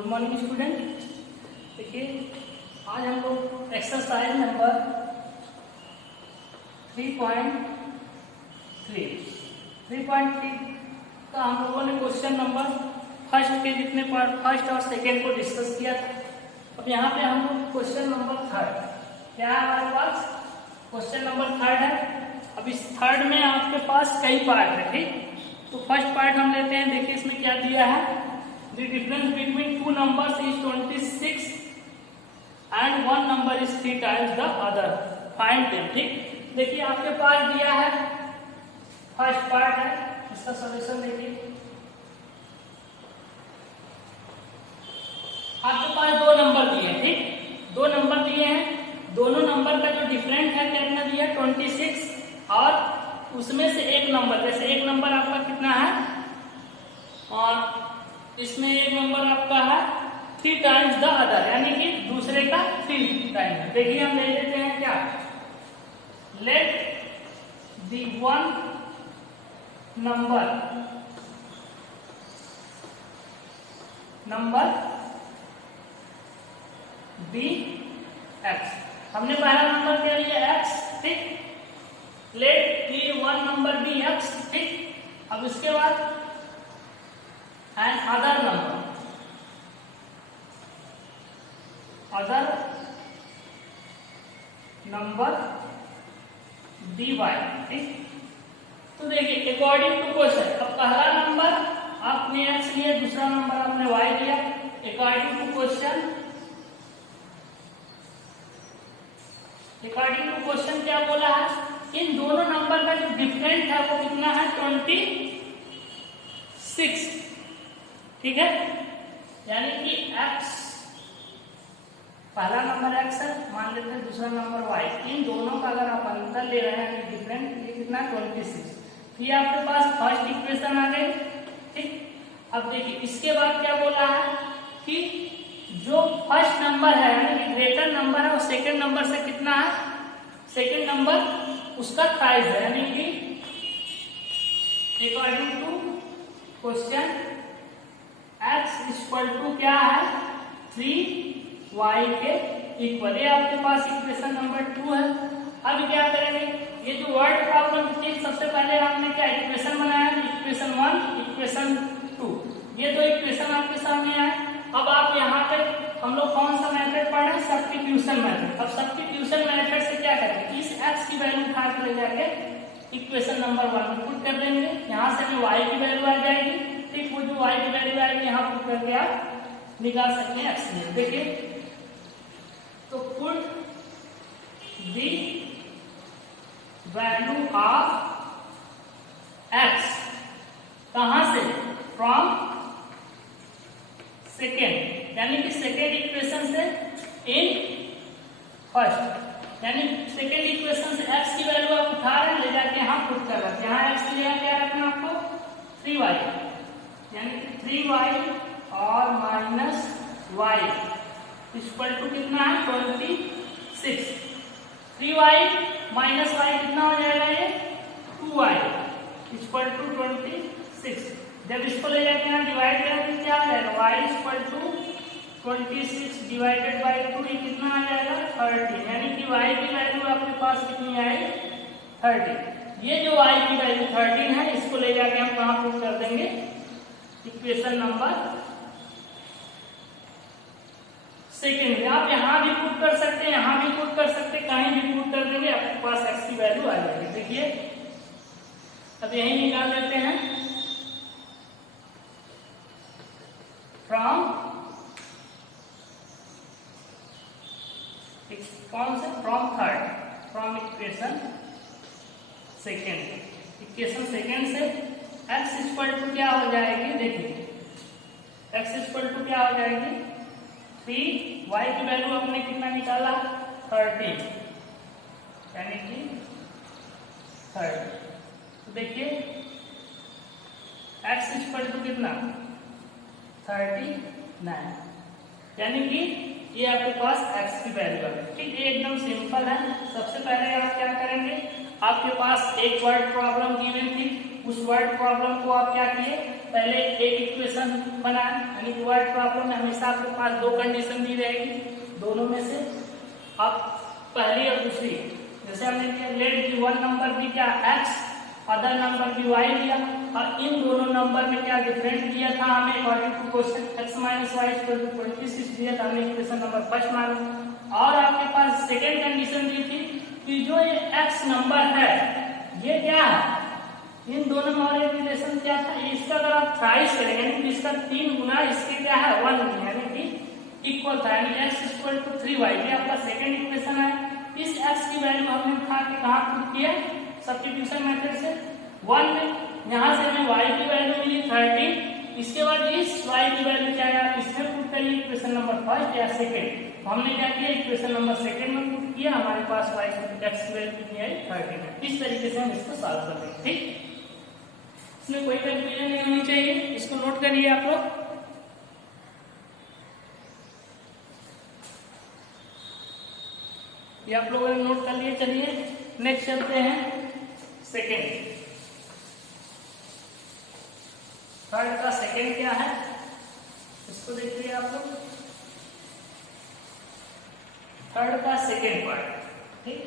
Good morning student. देखिए आज हम लोग एक्सरसाइज नंबर 3.3 का हम लोगों ने क्वेश्चन नंबर फर्स्ट के जितने पार्ट फर्स्ट और सेकेंड को डिस्कस किया था। अब यहाँ पे हम लोग क्वेश्चन नंबर थर्ड, क्या है हमारे पास क्वेश्चन नंबर थर्ड है। अब इस थर्ड में आपके पास कई पार्ट है, ठीक। तो फर्स्ट पार्ट हम लेते हैं। देखिए इसमें क्या दिया है, the difference between two numbers is 26 and one number is 3 times the other, find them. ठीक, देखिए आपके पास दिया है फर्स्ट पार्ट है, इसका सॉल्यूशन देखिए। आपके पास दो नंबर दिए हैं, ठीक, दो नंबर दिए हैं। दोनों नंबर का जो डिफरेंट है कितना दिया 26 और उसमें से एक नंबर, जैसे एक नंबर आपका कितना है और इसमें एक नंबर आपका है 3 टाइम्स द अदर, यानी कि दूसरे का 3 टाइम्स। देखिए हम ले लेते हैं क्या, let the one number be X. हमने पहला नंबर क्या लिया एक्स, ठीक। Let the one number be X, ठीक। अब इसके बाद and other number be Y, ठीक। तो देखिए अकॉर्डिंग टू क्वेश्चन, अब पहला नंबर आपने एक्स लिया, दूसरा नंबर आपने वाई लिया। अकॉर्डिंग टू क्वेश्चन क्या बोला है, इन दोनों नंबर का जो डिफरेंट है वो कितना है 26, ठीक है। यानी कि x पहला नंबर x है, मान लेते हैं दूसरा नंबर y, इन दोनों का अगर आप अंतर ले रहे हैं डिफरेंट, ये कितना 26। तो ये आपके पास फर्स्ट इक्वेशन आ गई, ठीक। अब देखिए इसके बाद क्या बोला है कि जो फर्स्ट नंबर है यानी कि ग्रेटर नंबर है वो सेकेंड नंबर से कितना है, सेकेंड नंबर उसका थ्राइस है, यानी कि according to question x equal to क्या है 3y के इक्वल। ये आपके पास इक्वेशन नंबर 2 है। अब क्या करेंगे, ये जो वर्ड प्रॉब्लम थी सबसे पहले हमने क्या इक्वेशन बनाया, इक्वेशन 1 इक्वेशन 2, ये दो इक्वेशन आपके सामने आए। अब आप यहाँ पे हम लोग कौन सा मेथड पढ़ रहे हैं, सब्स्टिट्यूशन मेथड। अब सब्स्टिट्यूशन मेथड से क्या करेंगे, इस x की वैल्यू उठा के ले जाके इक्वेशन नंबर 1 में पुट कर देंगे, यहाँ से y की वैल्यू आ जाएगी, ठीक। वो जो y की वैल्यू आएगी यहाँ पुट करके आप निकाल सकते हैं x में। देखिए तो put the value of x कहां से, फ्रॉम सेकेंड, यानी कि सेकेंड इक्वेशन से इन फर्स्ट, यानी सेकेंड इक्वेशन से x की वैल्यू आप उठा रहे हैं ले जाके यहाँ पुट कर रहे हैं। यहाँ x की जगह क्या रखना आपको 3y, यानी कि 3y और माइनस y इक्वल टू कितना है 26। 3y माइनस y कितना हो जाएगा, ये 2y इक्वल टू 26। जब इसको ले जाके यहाँ डिवाइड करेंगे क्या आ जाएगा, y equal to 26 divided by 2, ये कितना आ जाएगा 30, यानी कि y की वैल्यू आपके पास कितनी आएगी 30। ये जो y की वैल्यू 13 है इसको ले जाके हम कहाँ पुट कर देंगे, इक्वेशन नंबर सेकेंड में। आप यहाँ भी पुट कर सकते हैं, यहाँ भी पुट कर सकते हैं, कहीं भी पुट कर देंगे आपके पास x की वैल्यू आ जाएगी। देखिए अब यही निकाल लेते हैं, फ्रॉम कौन से, from third, from equation second, equation second से x इक्वल टू क्या हो जाएगी, देखिए x इक्वल टू क्या हो जाएगी 3y की वैल्यू आपने कितना निकाला 13, यानी कि 30। तो देखिए x इक्वल टू कितना 39, यानी कि ये आपके पास x की वैल्यू है, ठीक। ये एकदम सिंपल है। सबसे पहले आप क्या करेंगे, आपके पास एक वर्ड प्रॉब्लम गिवन थी, उस वर्ड प्रॉब्लम को आप क्या किए, पहले एक इक्वेशन बनाए, यानी कि वर्ड प्रॉब्लम में हमेशा आपके पास दो कंडीशन दी रहेगी, दोनों में से आप पहली और दूसरी, जैसे हमने किया लेट वन नंबर भी क्या x, अदर नंबर भी y लिया, और इन दोनों नंबर में क्या डिफरेंस दिया था हमें according to question x minus Y equal to 26 दिया था, हमने इक्वेशन नंबर फर्स्ट माना। और आपके पास सेकेंड कंडीशन दी थी कि जो ये x नंबर है ये क्या है, इन दोनों में और एक रिलेशन क्या था, इसका अगर आप थ्राइस करेंगे यानी कि इसका 3 गुना इसके क्या है 1 यानी कि इक्वल था, यानी x इक्वल टू 3y, ये आपका सेकेंड इक्वेशन है। इस x की वैल्यू हमने उठा के कहाँ पुट किया, सब्स्टिट्यूशन मेथड से 1 में, यहाँ से हमें y की वैल्यू मिली 13, इसके बाद इस y की वैल्यू क्या है इसमें पुट करिए इक्वेशन नंबर फर्स्ट या सेकेंड, तो हमने क्या किया इक्वेशन नंबर सेकेंड में पुट किया, हमारे पास y x की वैल्यू कितनी आई 13 है। इस तरीके से हम इसको सॉल्व कर लेंगे, ठीक, इसमें कोई कंफ्यूजन नहीं होनी चाहिए, इसको नोट करिए आप लोग। ये आप लोगों ने नोट कर लिए, चलिए नेक्स्ट चलते हैं सेकेंड। थर्ड का सेकेंड क्या है इसको देखिए आप लोग, थर्ड का सेकेंड पार्ट, ठीक,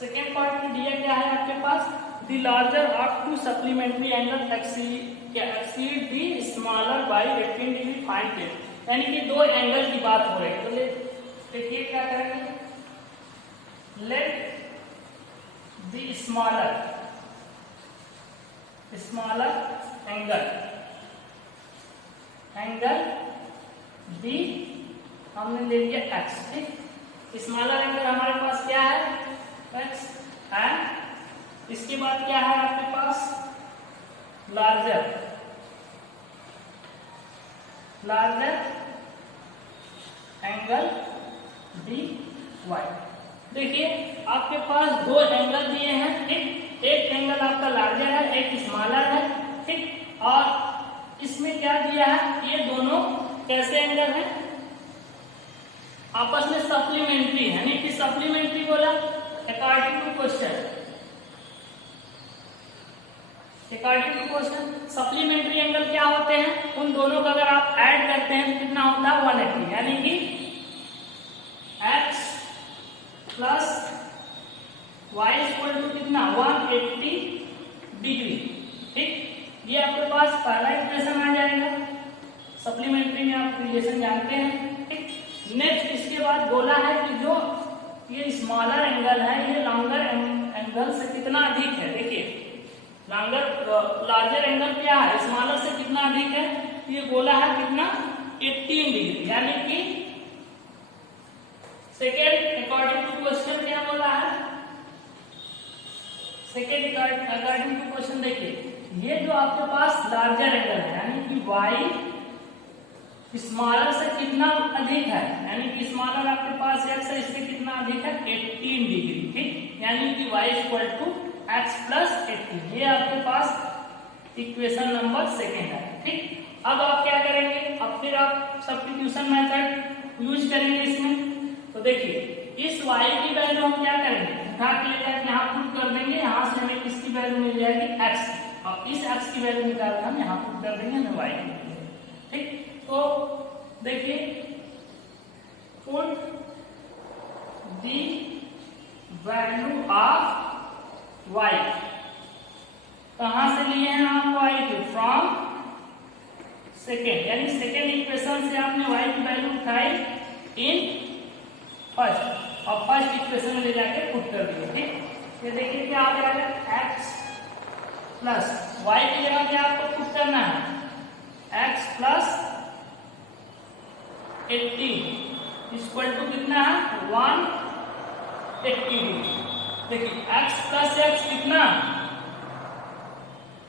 सेकेंड पार्ट में दिया क्या है आपके पास, the larger of two supplementary angle exceed the smaller by 18 degree find it, यानी कि दो एंगल की बात हो रही है, तो देखिए क्या करेंगे, let the smaller angle b हमने ले लिया x, ठीक, स्मॉलर एंगल हमारे पास क्या है x, एंड इसके बाद क्या है आपके पास लार्जर एंगल डी वाई। देखिए आपके पास दो एंगल दिए हैं, ठीक, एक एंगल आपका लार्जर है एक स्मॉलर है, ठीक, और इसमें क्या दिया है, ये दोनों कैसे एंगल है आपस में सप्लीमेंट्री है, यानी कि सप्लीमेंट्री बोला according to question, according to question supplementary angle क्या होते हैं, उन दोनों का अगर आप ऐड करते हैं तो कितना होता है 180, यानी कि x plus Y equal to कितना 180 डिग्री, ठीक, ये आपके पास पहला इक्वेशन आ जाएगा, सप्लीमेंट्री में आप रिलेशन जानते हैं, ठीक। नेक्स्ट इसके बाद बोला है कि जो ये स्मॉलर एंगल है ये लॉन्गर एंगल से कितना अधिक है, देखिए लार्जर एंगल क्या है स्मॉलर से कितना अधिक है, ये बोला है कितना 18 डिग्री, यानी कि सेकेंड अकॉर्डिंग टू क्वेश्चन क्या बोला है, सेकेंड अकॉर्डिंग टू क्वेश्चन देखिए ये जो आपके पास लार्जर एंगल है यानी कि y स्मॉलर से कितना अधिक है, यानी कि स्मॉलर आपके पास x है इससे कितना अधिक है 18 डिग्री, ठीक, यानी कि y equal to x plus 18, ये आपके पास इक्वेशन नंबर सेकेंड है, ठीक। अब आप क्या करेंगे, अब फिर आप सब्स्टिट्यूशन मेथड यूज करेंगे इसमें, तो देखिए इस y की वैल्यू हम क्या करेंगे उठा के ले जाकर यहाँ पुट कर देंगे, यहाँ से हमें किसकी वैल्यू मिल जाएगी x, और इस x की वैल्यू निकाल कर हम यहाँ पुट कर देंगे हमें y की वैल्यू, ठीक। तो देखिए put the value of y, कहां से लिए हैं आप y को, फ्रॉम सेकेंड, यानी सेकेंड इक्वेशन से आपने y की वैल्यू उठाई इन फर्स्ट, और फर्स्ट इक्वेशन में ले जाके पुट कर दिया, ठीक। ये देखिए क्या आ जाएगा x प्लस y की जगह क्या आपको पुट करना है x प्लस 18 इक्वल टू कितना है 180 डिग्री, देखिए x प्लस x कितना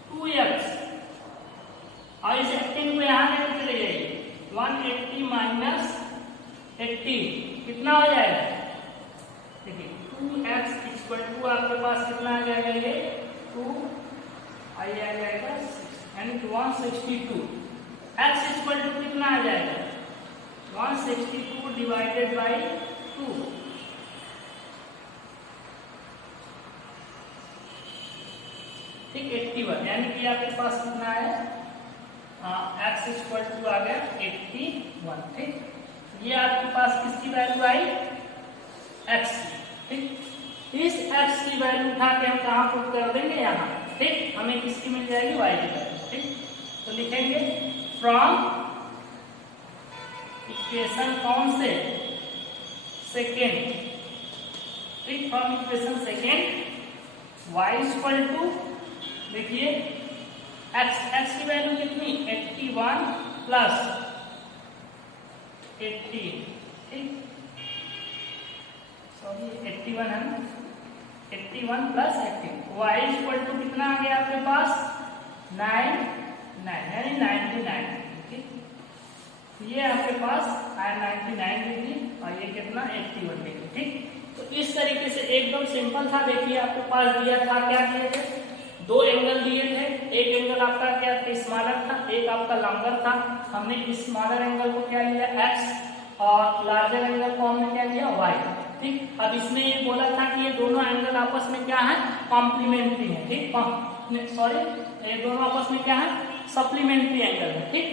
2x, और इस 18 को यहाँ लेकर चले जाइए 180 माइनस 80 कितना हो जाएगा, देखिए 2x इक्वल टू आपके पास कितना आ जाएगा, ये 2 आ जाएगा 6, यानी 162, x इक्वल टू कितना आ जाएगा 162 डिवाइडेड बाई 2, ठीक 81, यानी कि आपके पास कितना है x इक्वल टू आ गया 81। ठीक, ये आपके पास किसकी वैल्यू आई x की। ठीक, इस x की वैल्यू उठा के हम कहाँ पुट कर देंगे यहाँ। ठीक, हमें किसकी मिल जाएगी y की वैल्यू। ठीक, तो लिखेंगे फ्रॉम इक्वेशन कौन से सेकेंड। ठीक, from equation second y equal to, देखिए x की वैल्यू कितनी 81 प्लस 80। ठीक, सॉरी 81 है ना, 81 प्लस 80, y इक्वल टू कितना आ गया आपके पास 99 यानी 99। ठीक, ये आपके पास आया 99 डिग्री और ये कितना 81 डिग्री। ठीक, तो इस तरीके से एकदम सिंपल था। देखिए आपके पास दिया था, क्या दिए थे, दो एंगल दिए थे। एक एंगल आपका क्या था स्मॉलर था, एक आपका लॉन्गर था। हमने इस स्मॉलर एंगल को क्या लिया x और लार्जर एंगल को हमने क्या लिया y। ठीक, अब इसमें ये बोला था कि ये दोनों एंगल आपस में क्या है कॉम्प्लीमेंट्री है। ठीक, सॉरी ये दोनों आपस में क्या है सप्लीमेंट्री एंगल है। ठीक,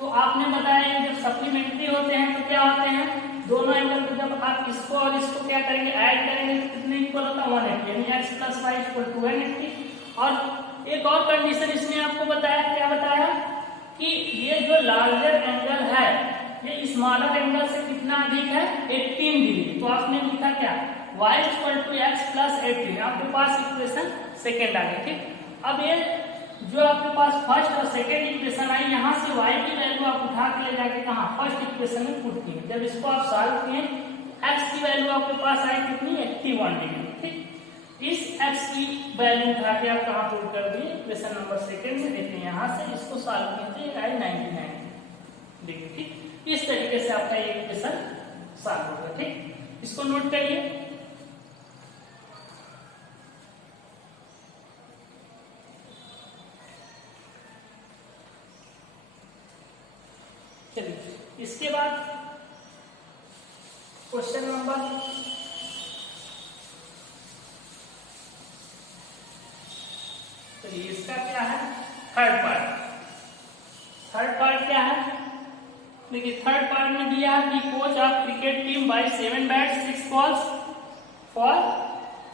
तो आपने बताया जब सप्लीमेंट्री होते हैं तो क्या होते हैं दोनों एंगल को जब आप इसको और इसको क्या करेंगे ऐड करेंगे तो कितने इक्वल होता है 180, यानी x plus Y equal to 180। और एक और कंडीशन इसमें आपको बताया, क्या बताया कि ये जो लार्जर एंगल है ये स्मॉलर एंगल से कितना अधिक है 18 डिग्री। तो आपने लिखा क्या y equal to x plus 18, आपके पास इक्वेशन सेकेंड आ गई। ठीक, अब ये जो आपके पास फर्स्ट और सेकेंड इक्वेशन आई, यहाँ से y की वैल्यू आप उठा के ले जाके कहाँ फर्स्ट इक्वेशन में पुट किए। जब इसको आप सॉल्व किए x की वैल्यू आपके पास आई कितनी 81 डिग्री। ठीक, इस x की वैल्यू उठा के आप कहाँ पुट कर दिए इक्वेशन नंबर सेकेंड में। देखिए यहाँ से इसको सॉल्व किए थे आई 99 डिग्री। ठीक, इस तरीके से आपका ये इक्वेशन सॉल्व होगा। ठीक, इसको नोट करिए। चलिए इसके बाद क्वेश्चन नंबर चलिए इसका क्या है थर्ड पार्ट। थर्ड पार्ट क्या है देखिए, थर्ड पार्ट में दिया है कि coach of cricket team buy 7 bats 6 balls for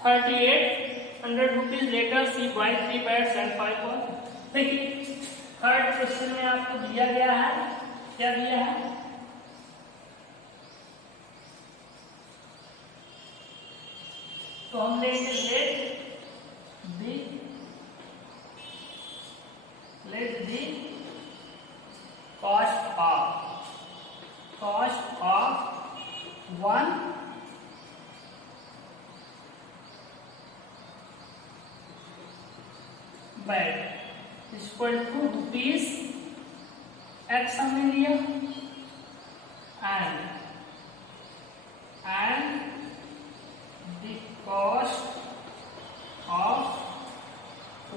3800 rupees later C buy 3 bats and 5 balls. देखिए थर्ड क्वेश्चन में आपको दिया गया है, क्या दिया है तो हम लेंगे let the cost of 1 bat equal to rupees x हमने लिया and the cost of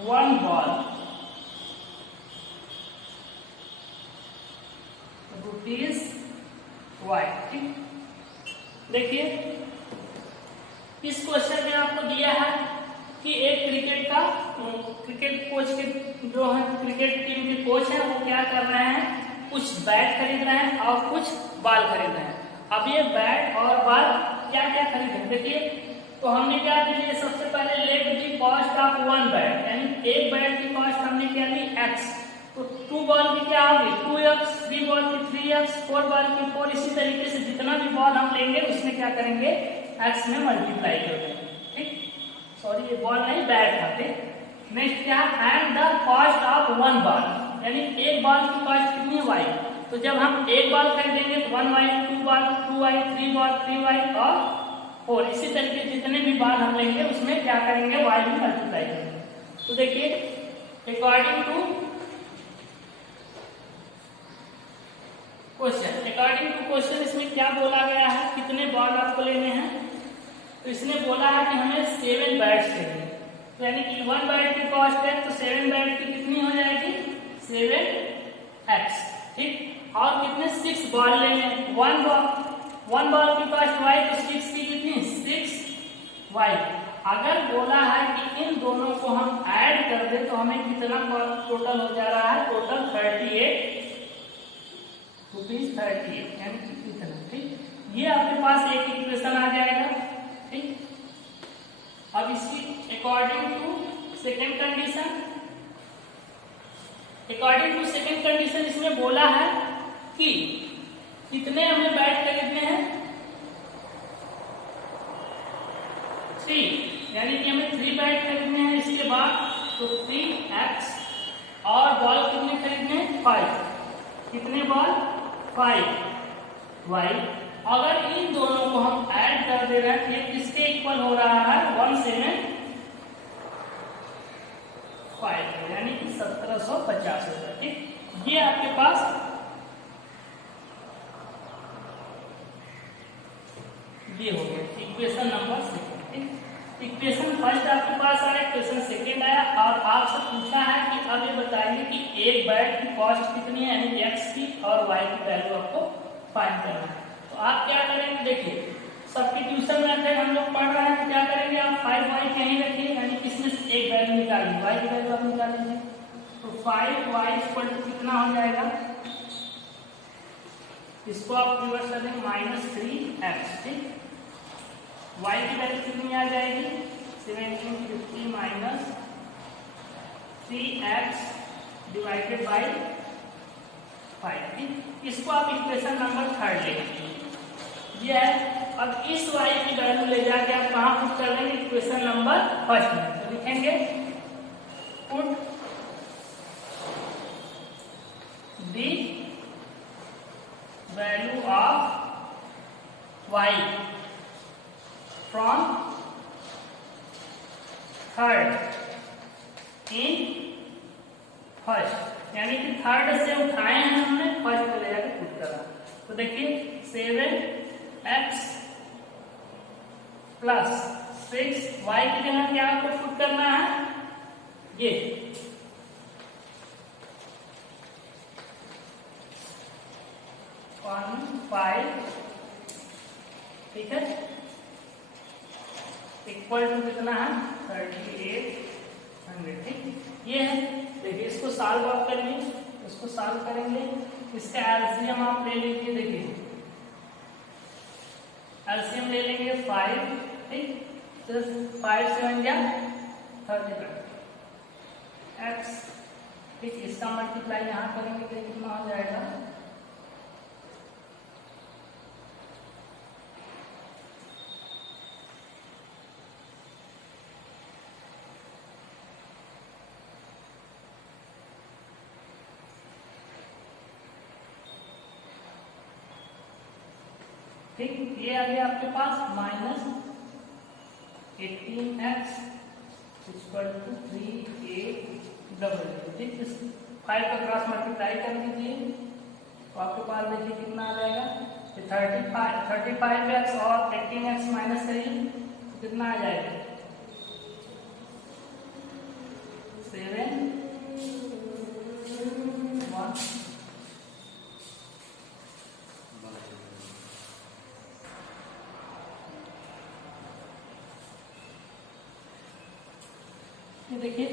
1 ball rupees y। ठीक, देखिए इस क्वेश्चन में आपको दिया है कि एक क्रिकेट कोच के जो है क्रिकेट टीम के कोच है वो क्या कर रहे हैं कुछ बैट खरीद रहे हैं और कुछ बॉल खरीद रहे हैं। अब ये बैट और बॉल क्या क्या खरीद रहे हैं देखिए, तो हमने क्या लिए सबसे पहले late the cost of 1 bat, यानी एक बैट की कॉस्ट हमने क्या ली x, तो 2 बॉल की क्या होगी 2x, 3 बॉल की 3x, 4 बॉल की 4। इसी तरीके से जितना भी बॉल हम लेंगे उसमें क्या करेंगे x में मल्टीप्लाई करेंगे। ठीक, सॉरी ये बॉल नहीं बैट था। ठीक, नेक्स्ट क्या है and the cost of 1 ball, यानी एक बॉल की कॉस्ट कितनी है y, तो जब हम एक बॉल खरीदेंगे तो 1y, 2 ball 2y, 3 ball 3y और 4। इसी तरीके जितने भी बॉल हम लेंगे उसमें क्या करेंगे y में मल्टीप्लाई करेंगे। तो देखिए अकॉर्डिंग टू क्वेश्चन इसमें क्या बोला गया है कितने बॉल आपको लेने हैं, तो इसने बोला है कि हमें 7 बैट्स चाहिए, तो यानी कि 1 बैट की कॉस्ट है तो 7 बैट की कितनी हो जाएगी 7x। ठीक, और कितने 6 बॉल लेने हैं, 1 बॉल की कॉस्ट y तो 6 की कितनी 6y, अगर बोला है कि इन दोनों को हम ऐड कर दे तो हमें कितना टोटल हो जा रहा है, टोटल 38 रुपीज 38, यानी कि कितना, ठीक। ये आपके पास एक इक्वेशन आ जाएगा, ठीक। अब इसकी according to second condition, according to second condition इसमें बोला है कि कितने हमें बैट खरीदने हैं, 3, यानी कि हमें 3 बैट खरीदने हैं। इसके बाद तो 3x और बॉल कितने खरीदने हैं, 5, कितने बॉल, 5y। अगर इन दोनों को हम ऐड कर दे रहे हैं, ये किसके इक्वल हो रहा है, 175, यानी कि 1750 रुपए, ठीक। ये आपके पास ये हो गया इक्वेशन नंबर सेकेंड, ठीक। इक्वेशन फर्स्ट आपके पास आया, इक्वेशन सेकेंड आया, और आपसे पूछा है कि अब ये बताइए कि एक बैट की कॉस्ट कितनी है, यानी x की और y की वैल्यू आपको फाइंड करना है। तो आप क्या करेंगे, देखिए सब्स्टिट्यूशन मेथड हम लोग पढ़ रहे हैं, तो क्या करेंगे आप 5y कहीं रखिए, यानी किसमें से एक वैल्यू निकालिए, y की वैल्यू आप निकालेंगे। तो 5y इक्वल टू कितना हो जाएगा, इसको आप रिवर्स कर देंगे -3x, ठीक। y की वैल्यू कितनी आ जाएगी, 1750 माइनस 3x डिवाइडेड बाई 5, ठीक। इसको आप इक्वेशन नंबर 3 लेंगे, ये है। अब इस y की वैल्यू ले जाके आप कहाँ पुट कर देंगे, इक्वेशन नंबर फर्स्ट में। तो लिखेंगे put the value of y from third in first, यानी कि थर्ड से उठाए हैं हमने, फर्स्ट में ले जाकर पुट करा। तो देखिए 7x प्लस 6y की जगह क्या आपको पुट करना है, ये 1.5, ठीक है, इक्वल टू कितना है 3800, ठीक। ये है, देखिए इसको सॉल्व आप करेंगे, इसको सॉल्व करेंगे, इसका एलसीएम आप ले लीजिए, देखिए एलसीएम ले लेंगे 5, ठीक। तो 5 से 1 जा 35 x, ठीक। इसका मल्टीप्लाई यहाँ करेंगे तो कितना हो जाएगा, ठीक। ये आ गया आपके पास -18x इक्वल टू 3800, ठीक। 5 का क्रॉस मल्टीप्लाई कर दीजिए तो आपके पास देखिए कितना आ जाएगा, 35x और 18x माइनस करिए तो कितना आ जाएगा, 7 1। देखिए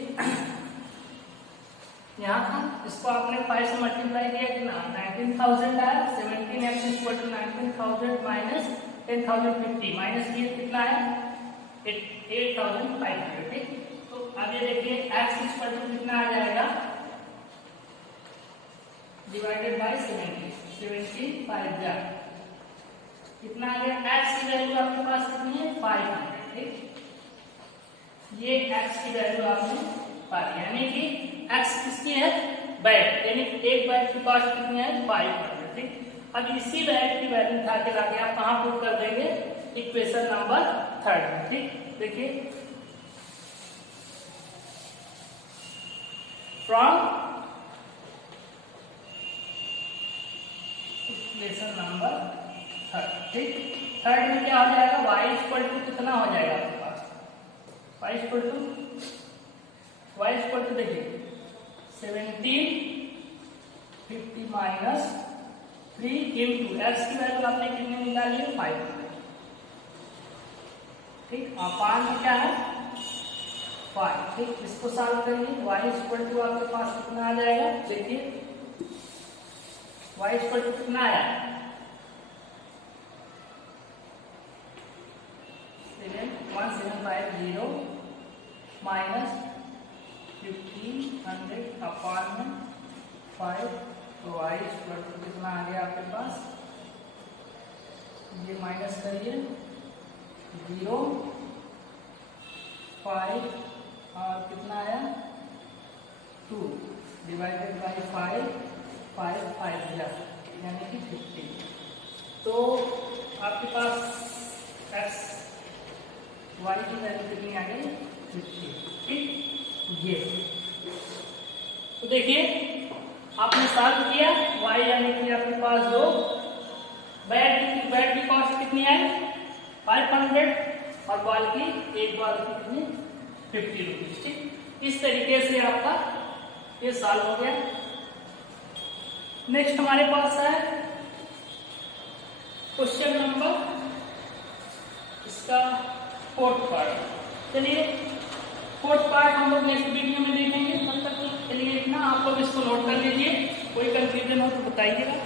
यहाँ पर इसको आपने 5 से मल्टीप्लाई किया कितना, 19,000 आया, 17x equal to 19,000 minus 10,050 minus ये कितना है 8,500, ठीक। तो अब ये देखिए x इक्वल टू कितना आ जाएगा, डिवाइडेड बाय 75 जा कितना आ गया, x की वैल्यू आपके पास कितनी है 500, ठीक। ये x की वैल्यू आपने पा ली, यानी कि x किसकी है, बैट, यानी कि एक बैट की कॉस्ट कितनी है 500, ठीक। अब इसी बैट की वैल्यू उठा के लाके आप कहाँ पुट कर देंगे, इक्वेशन नंबर 3 में, ठीक। देखिए फ्रॉम इक्वेशन नंबर 3, ठीक। थर्ड में क्या हो जाएगा, y इक्वल टू कितना हो जाएगा आपके पास, y इक्वल टू देखिए 1750 माइनस 3 इंटू x की वैल्यू आपने कितने निकाली है 500, ठीक। अपान में क्या है 5, ठीक। इसको सॉल्व करिए, y इक्वल टू आपके पास कितना आ जाएगा, देखिए y इक्वल टू कितना आया 1750 माइनस 1500 अपान में 5, तो y इक्वल टू कितना आ गया आपके पास, ये माइनस करिए 0, 5 और कितना आया 2 डिवाइडेड बाई 5 यानी कि 50। तो आपके पास x y की वैल्यू कितनी आ गई 50, ठीक। ये तो देखिए आपने सॉल्व किया, y यानी कि आपके पास जो बैट की कॉस्ट कितनी आई 500 और बॉल की एक बॉल की कितनी 50 रुपीज, ठीक। इस तरीके से आपका ये सॉल्व हो गया। नेक्स्ट हमारे पास है क्वेश्चन नंबर इसका 4th पार्ट। चलिए 4th पार्ट हम लोग नेक्स्ट वीडियो में देखेंगे, तब तक चलिए इतना आप लोग इसको नोट कर लीजिए, कोई कंफ्यूजन हो तो बताइएगा।